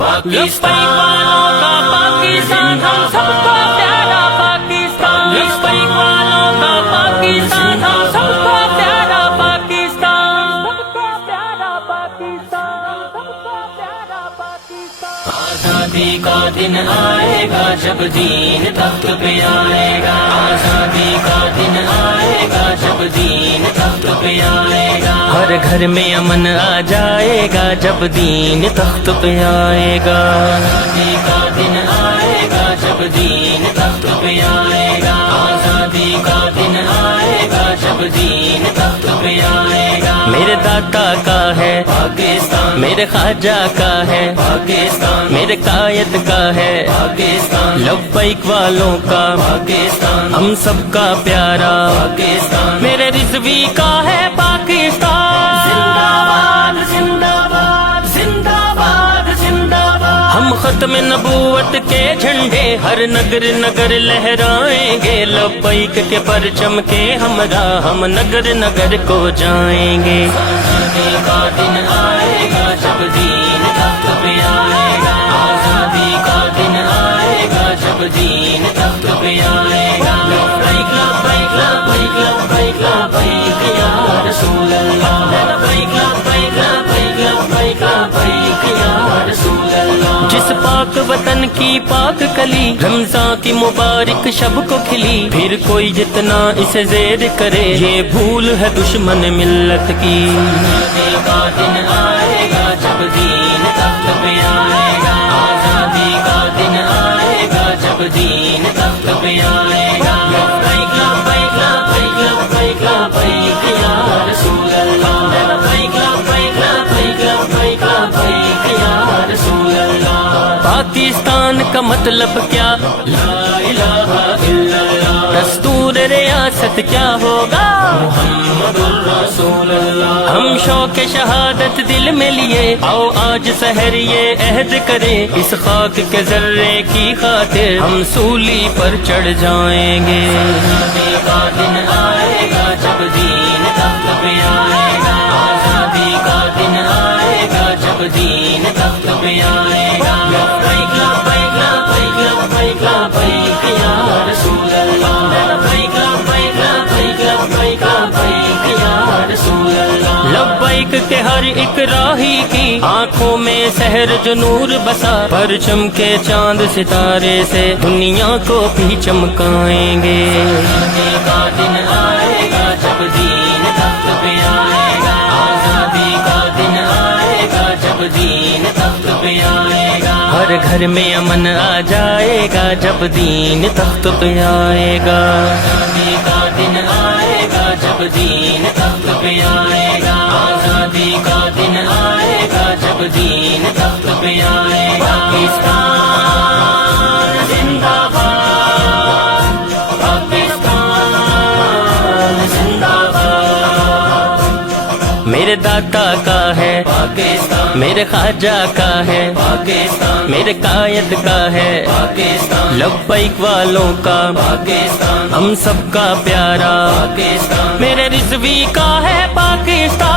لبیک والوں کا پاکستان ہم سب کا پیارا پاکستان، لبیک والوں کا پاکستان ہم سب کا پیارا پاکستان، سب کا پیارا پاکستان، سب کا پیارا پاکستان۔ آزادی کا دن آئے گا جب دین تخت پہ آئے گا، آزادی کا دن آئے گا جب دین تخت پہ آئے گا، ہر گھر میں امن آ جائے گا جب دین تخت پہ آئے گا، آزادی کا دن آئے گا جب دین تخت پہ آئے گا، آزادی کا دن آئے گا جب دین تخت پہ آئے گا۔ میرے داتا کا ہے پاکستان، میرے خواجہ کا ہے پاکستان، میرے قائد کا ہے پاکستان، لبیک والوں کا پاکستان ہم سب کا پیارا پاکستان، میرے رضوی کا ہے پاکستان، زندہ باد زندہ باد زندہ باد زندہ باد۔ ہم ختم نبوت کے جھنڈے ہر نگر نگر لہرائیں گے، لبیک کے پرچم کے ہمراہ ہم نگر نگر کو جائیں گے۔ آزادی کا دن آئے گا جب دین تخت پہ آئے گا، آزادی کا دن آئے گا جب دین تخت پہ آئے گا، لبیک لبیک لبیک لبیک لبیک یا رسول اللہ، لبیک لبیک لبیک لبیک لبیک یا رسول اللہ۔ جس پاک وطن کی پاک کلی رمضان کی مبارک شب کو کھلی، پھر کوئی جتنا اسے زیر کرے یہ بھول ہے دشمن ملت کی۔ آزادی کا دن آئے گا جب دین تخت پہ آئے گا، آزادی کا دن آئے گا جب دین تخت پہ آئے گا، لبیک لبیک لبیک لبیک لبیک یا رسول اللہ، لبیک لبیک لبیک لبیک لبیک یا رسول اللہ۔ پاکستان کا مطلب کیا؟ لا الہ الا اللہ۔ دستور ریاست کیا ہوگا؟ محمد الرسول اللہ۔ ہم شوق شہادت دل میں لیے آؤ آج سحر یہ عہد کریں، اس خاک کے ذرے کی خاطر ہم سولی پر چڑھ جائیں گے۔ آزادی کا دن آئے گا جب دین تخت پہ آئے گا، آزادی کا دن آئے گا جب دین تخت پہ آئے گا، لبیک لبیک لبیک لبیک لبیک یا رسول اللہ، لبیک لبیک لبیک لبیک لبیک یا رسول اللہ۔ لبیک کے ہر ایک راہی کی آنکھوں میں سحر جو نور بسا، پرچم کے چاند ستارے سے دنیا کو بھی چمکائیں گے۔ آزادی کا دن آئے گا جب دین تخت پہ آئے گا، آزادی کا دن آئے گا جب دین تخت پہ آئے گا، ہر گھر میں امن آ جائے گا جب دین تخت پہ آئے گا، آزادی کا دن آئے گا جب دین تخت پہ آئے گا، آزادی کا دن آئے گا جب دین تخت پہ آئے گا۔ پاکستان زندہ باد، پاکستان زندہ باد۔ میرے داتا کا ہے پاکستان، میرے خواجہ کا ہے پاکستان، میرے قائد کا ہے پاکستان، لبیک والوں کا پاکستان ہم سب کا پیارا پاکستان، میرے رضوی کا ہے پاکستان۔